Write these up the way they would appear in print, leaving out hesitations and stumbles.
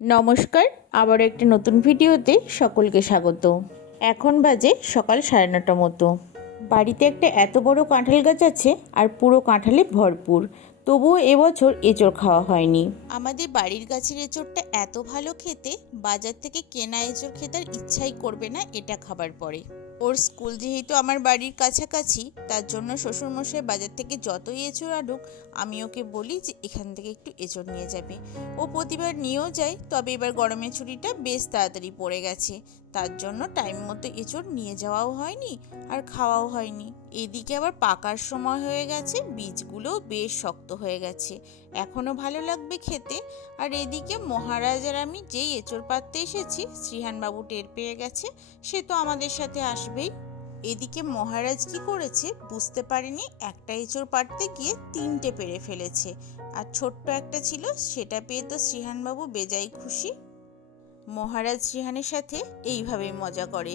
নমস্কার, আবার একটা নতুন ভিডিওতে সকলকে স্বাগত। এখন বাজে সকাল 9:30 মতো। বাড়িতে একটা এত বড় কাঁঠাল গাছ আছে আর পুরো কাঁঠালে ভরপুর, তবুও এবছর এঁচড় খাওয়া হয়নি। আমাদের বাড়ির গাছের এঁচড়টা এত ভালো খেতে, বাজার থেকে কেনা এঁচড় খেতে আর ইচ্ছাই করবে না এটা খাবার পরে। ওর স্কুল যেহেতু আমার বাড়ির কাছাকাছি, তার জন্য শ্বশুরমশাই বাজার থেকে যতই এঁচড় আনুক আমি ওকে বলি যে এখান থেকে একটু এঁচড় নিয়ে যাবে। ও প্রতিবার নিয়েও যায়, তবে এবার গরমের ছুটিটা বেশ তাড়াতাড়ি পড়ে গেছে, তার জন্য টাইম মতো এঁচড় নিয়ে যাওয়াও হয়নি আর খাওয়াও হয়নি। এদিকে আবার পাকার সময় হয়ে গেছে, বীজগুলোও বেশ শক্ত হয়ে গেছে, এখনও ভালো লাগবে খেতে। আর এদিকে মহারাজ আর আমি যেই এঁচড় পাততে এসেছি, শ্রীহানবাবু টের পেয়ে গেছে, সে তো আমাদের সাথে আসবেই। এদিকে মহারাজ কি করেছে বুঝতে পারেনি, একটা এঁচড় পাড়তে গিয়ে 3টে পেরে ফেলেছে, আর ছোট্ট একটা ছিল, সেটা পেয়ে তো শ্রীহানবাবু বেজায় খুশি। মহারাজ শ্রীহানের সাথে এইভাবেই মজা করে।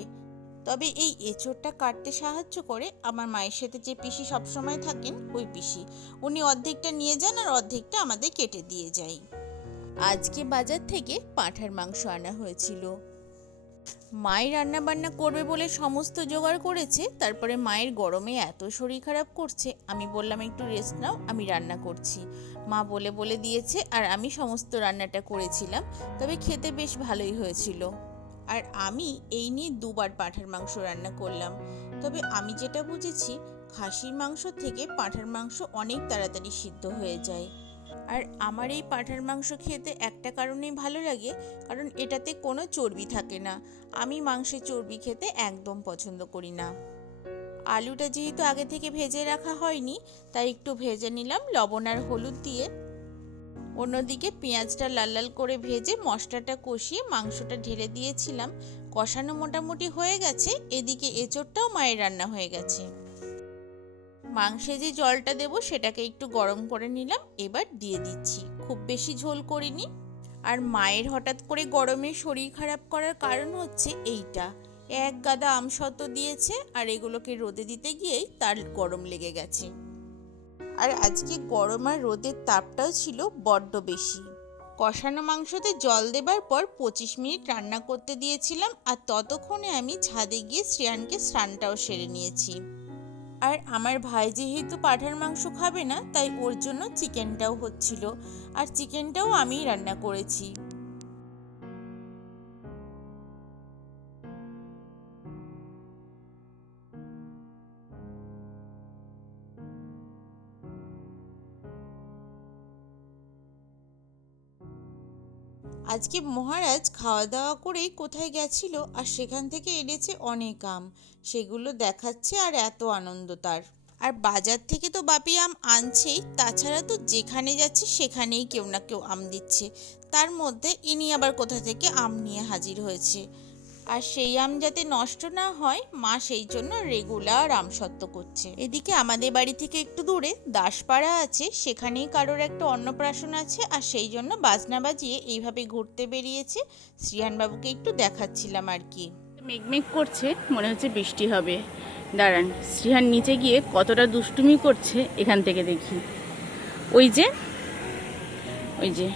তবে এই এঁচড়টা কাটতে সাহায্য করে আমার মায়ের সাথে যে পিসি সবসময় থাকেন, ওই পিসি। উনি অর্ধেকটা নিয়ে যান আর অর্ধেকটা আমাদের কেটে দিয়ে যায়। আজকে বাজার থেকে পাঁঠার মাংস আনা হয়েছিল। মায়ের রান্না বান্না করবে বলে সমস্ত জোগাড় করেছে, তারপরে মায়ের গরমে এত শরীর খারাপ করছে, আমি বললাম একটু রেস্ট নাও, আমি রান্না করছি। মা বলে বলে দিয়েছে আর আমি সমস্ত রান্নাটা করেছিলাম, তবে খেতে বেশ ভালোই হয়েছিল। আর আমি এই নিয়ে 2বার পাঁঠার মাংস রান্না করলাম। তবে আমি যেটা বুঝেছি, খাসির মাংস থেকে পাঁঠার মাংস অনেক তাড়াতাড়ি সিদ্ধ হয়ে যায়। আর আমার এই পাঁঠার মাংস খেতে একটা কারণেই ভালো লাগে, কারণ এটাতে কোনো চর্বি থাকে না। আমি মাংসের চর্বি খেতে একদম পছন্দ করি না। আলুটা যেহেতু আগে থেকে ভেজে রাখা হয়নি, তাই একটু ভেজে নিলাম লবণ আর হলুদ দিয়ে। অন্যদিকে পেঁয়াজটা লাল লাল করে ভেজে মশলাটা কষিয়ে মাংসটা ঢেলে দিয়েছিলাম। কষানো মোটামুটি হয়ে গেছে, এদিকে এঁচড়টাও মায়ের রান্না হয়ে গেছে। মাংসে যে জলটা দেবো সেটাকে একটু গরম করে নিলাম, এবার দিয়ে দিচ্ছি, খুব বেশি ঝোল করিনি। আর মায়ের হঠাৎ করে গরমে শরীর খারাপ করার কারণ হচ্ছে এইটা, এক গাদা আমসত্ত্ব দিয়েছে আর এগুলোকে রোদে দিতে গিয়েই তার গরম লেগে গেছে। আর আজকে গরম আর রোদের তাপটাও ছিল বড্ড বেশি। কষানো মাংসতে জল দেবার পর 25 মিনিট রান্না করতে দিয়েছিলাম, আর ততক্ষণে আমি ছাদে গিয়ে শ্রেয়ানকে স্নানটাও সেরে নিয়েছি। আর আমার ভাই যেহেতু পাঁঠার মাংস খাবে না, তাই ওর জন্য চিকেনটাও হচ্ছিল, আর চিকেনটাও আমিই রান্না করেছি। আজকে মহারাজ খাওয়া দাওয়া করেই কোথায় গেছিল, আর সেখান থেকে এনেছে অনেক আম, সেগুলো দেখাচ্ছে আর এত আনন্দ তার। আর বাজার থেকে তো বাপি আম আনছেই, তাছাড়া তো যেখানে যাচ্ছে সেখানেই কেউ না কেউ আম দিচ্ছে, তার মধ্যে ইনি আবার কোথা থেকে আম নিয়ে হাজির হয়েছে। আর সেই আম যাতে নষ্ট না হয়, মা সেই জন্য রেগুলার আমসত্ত্ব করছে। এদিকে আমাদের বাড়ি থেকে একটু দূরে দাসপাড়া আছে, সেখানেই কারোর একটা অন্নপ্রাশন আছে, আর সেই জন্য বাজনা বাজিয়ে এইভাবে ঘুরতে বেরিয়েছে। শ্রীহানবাবুকে একটু দেখাচ্ছিলাম আর কি। মেঘমেঘ করছে, মনে হচ্ছে বৃষ্টি হবে। দাঁড়ান, শ্রীহান নিচে গিয়ে কতটা দুষ্টুমি করছে এখান থেকে দেখি। ওই যে ওই যে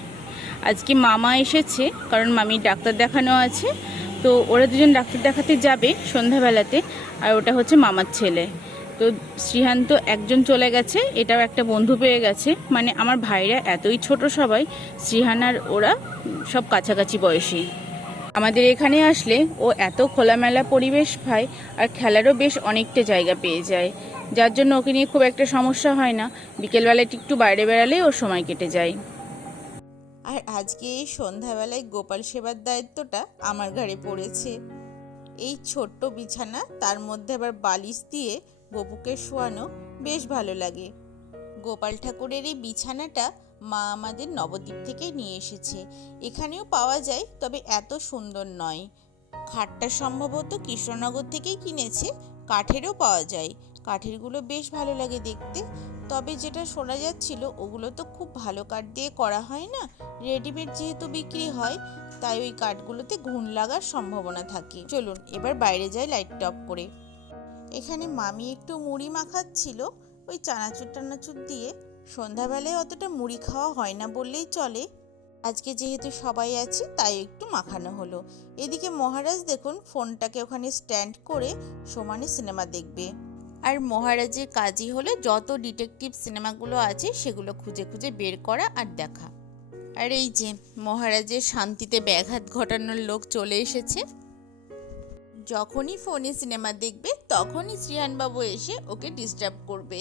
আজকে মামা এসেছে, কারণ মামির ডাক্তার দেখানো আছে, তো ওরা দুজন ডাক্তার দেখাতে যাবে সন্ধ্যাবেলাতে, আর ওটা হচ্ছে মামার ছেলে। তো শ্রীহান তো একজন চলে গেছে, এটাও একটা বন্ধু পেয়ে গেছে, মানে আমার ভাইরা এতই ছোট সবাই, শ্রীহান আর ওরা সব কাছাকাছি বয়সী। আমাদের এখানে আসলে ও এত খোলামেলা পরিবেশ পায়, আর খেলারও বেশ অনেকটা জায়গা পেয়ে যায়, যার জন্য ওকে নিয়ে খুব একটা সমস্যা হয় না। বিকেলবেলায় একটু বাইরে বেড়ালেই ওর সময় কেটে যায়। আর আজকে এই সন্ধ্যাবেলায় গোপাল সেবার দায়িত্বটা আমার ঘাড়ে পড়েছে। এই ছোট্ট বিছানা, তার মধ্যে আবার বালিশ দিয়ে বপুকে শোয়ানো বেশ ভালো লাগে। গোপাল ঠাকুরের এই বিছানাটা মা আমাদের নবদ্বীপ থেকে নিয়ে এসেছে, এখানেও পাওয়া যায়, তবে এত সুন্দর নয়। খাটটা সম্ভবত কৃষ্ণনগর থেকেই কিনেছে, কাঠেরও পাওয়া যায়, কাঠেরগুলো বেশ ভালো লাগে দেখতে। তবে যেটা শোনা যাচ্ছিল, ওগুলো তো খুব ভালো কাঠ দিয়ে করা হয় না, রেডিমেড যেহেতু বিক্রি হয়, তাই ওই কাঠগুলোতে ঘুণ লাগার সম্ভাবনা থাকে। চলুন এবার বাইরে যাই লাইটটা অফ করে। এখানে মামি একটু মুড়ি মাখাচ্ছিল, ওই চানাচুর টানাচুর দিয়ে। সন্ধ্যাবেলায় অতটা মুড়ি খাওয়া হয় না বললেই চলে। আজকে যেহেতু সবাই আছে তাই একটু মাখানো হলো। এদিকে মহারাজ দেখুন ফোনটাকে ওখানে স্ট্যান্ড করে সমানে সিনেমা দেখবে। আর মহারাজের কাজই হলো যত ডিটেকটিভ সিনেমাগুলো আছে সেগুলো খুঁজে খুঁজে বের করা আর দেখা। আর এই যে মহারাজের শান্তিতে ব্যাঘাত ঘটানোর লোক চলে এসেছে। যখনই ফোনে সিনেমা দেখবে তখনই শ্রীহানবাবু এসে ওকে ডিস্টার্ব করবে,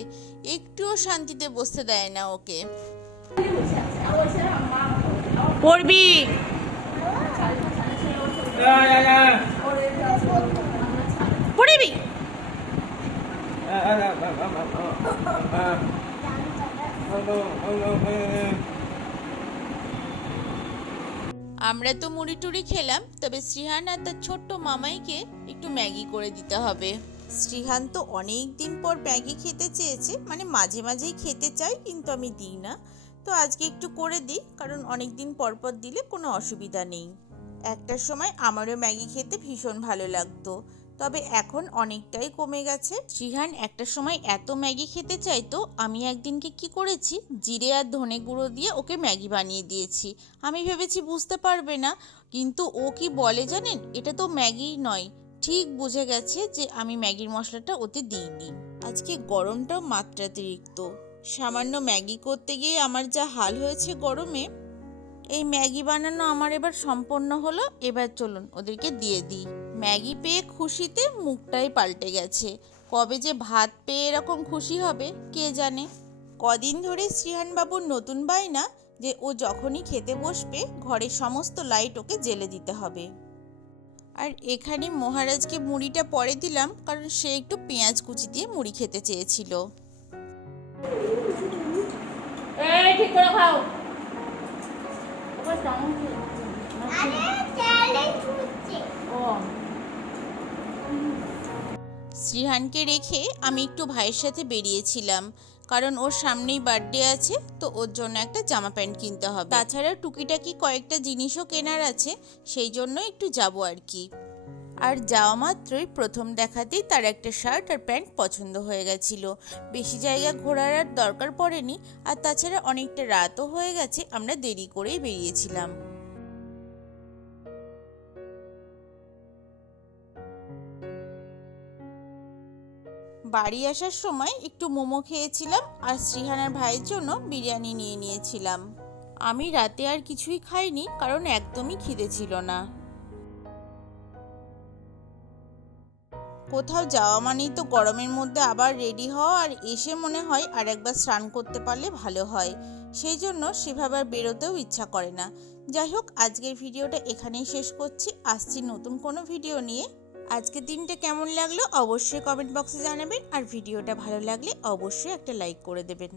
একটুও শান্তিতে বসতে দেয় না ওকে। পড়বি পড়বি আমরা তো মুড়ি টুড়ি খেলাম, তবে শ্রীহান আর তার ছোট্ট মামাইকে একটু ম্যাগি করে দিতে হবে। শ্রীহান তো অনেক দিন পর ম্যাগি খেতে চেয়েছে, মানে মাঝে মাঝেই খেতে চাই কিন্তু আমি দিই না। তো আজকে একটু করে দিই, কারণ অনেক দিন পর পর দিলে কোনো অসুবিধা নেই। একটা সময় আমারও ম্যাগি খেতে ভীষণ ভালো লাগতো, তবে এখন অনেকটাই কমে গেছে। শ্রীহান একটা সময় এত ম্যাগি খেতে চাইতো, আমি একদিনকে কি করেছি, জিরে আর ধনে গুঁড়ো দিয়ে ওকে ম্যাগি বানিয়ে দিয়েছি। আমি ভেবেছি বুঝতে পারবে না, কিন্তু ও কি বলে জানেন, এটা তো ম্যাগি নয়। ঠিক বুঝে গেছে যে আমি ম্যাগির মশলাটা ওতে দিইনি। আজকে গরমটাও মাত্রাতিরিক্ত, সামান্য ম্যাগি করতে গিয়ে আমার যা হাল হয়েছে গরমে। এই ম্যাগি বানানো আমার এবার সম্পন্ন হলো, এবার চলুন ওদেরকে দিয়ে দিই। ম্যাগি পেয়ে খুশিতে মুখটাই পাল্টে গেছে, কবে যে ভাত পেয়ে এরকম খুশি হবে কে জানে। কদিন ধরে শ্রীহানবাবুর নতুন বায়না যে ও যখনই খেতে বসবে ঘরের সমস্ত লাইট ওকে জ্বেলে দিতে হবে। আর এখানে মহারাজকে মুড়িটা পরে দিলাম, কারণ সে একটু পেঁয়াজ কুচি দিয়ে মুড়ি খেতে চেয়েছিল। ঠিক করে খাও। শ্রীহানকে রেখে আমি একটু ভাইয়ের সাথে বেরিয়েছিলাম, কারণ ওর সামনেই বার্থডে আছে, তো ওর জন্য একটা জামা প্যান্ট কিনতে হবে। তাছাড়া টুকিটাকি কয়েকটা জিনিসও কেনার আছে, সেই জন্য একটু যাব আর কি। আর যাওয়া মাত্রই প্রথম দেখাতেই তার একটা শার্ট আর প্যান্ট পছন্দ হয়ে গেছিল। বেশি জায়গা ঘোরার আর দরকার পড়েনি, আর তাছাড়া অনেকটা রাতও হয়ে গেছে, আমরা দেরি করেই বেরিয়েছিলাম। বাড়ি আসার সময় একটু মোমো খেয়েছিলাম, আর শ্রীহানার ভাইয়ের জন্য বিরিয়ানি নিয়ে নিয়েছিলাম। আমি রাতে আর কিছুই খাইনি, কারণ একদমই খিদে ছিল না। কোথাও যাওয়া মানেই তো গরমের মধ্যে আবার রেডি হওয়া, আর এসে মনে হয় আর একবার স্নান করতে পারলে ভালো হয়, সেই জন্য সেভাবে আর বেরোতেও ইচ্ছা করে না। যাই হোক, আজকের ভিডিওটা এখানেই শেষ করছি, আসছি নতুন কোনো ভিডিও নিয়ে। আজকের দিনটা কেমন লাগলো অবশ্যই কমেন্ট বক্সে জানাবেন, আর ভিডিওটা ভালো লাগলে অবশ্যই একটা লাইক করে দেবেন।